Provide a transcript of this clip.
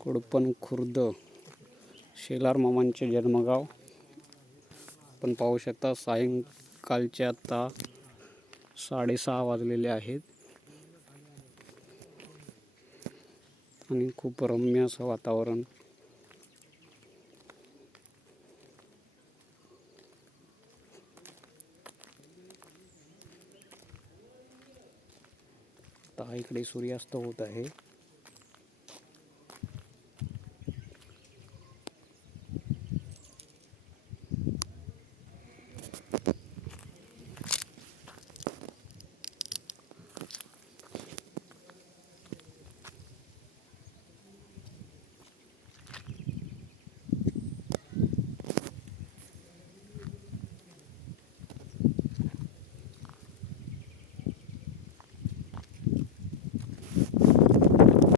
कुडपण खुर्द शेलार मामांचे जन्मगाव. आपण पाहू शकता सायंकाळचे आता साडेसहा वाजलेले आहेत. आणि खूप रम्य असं वातावरण. इकडे सूर्यास्त होत आहे.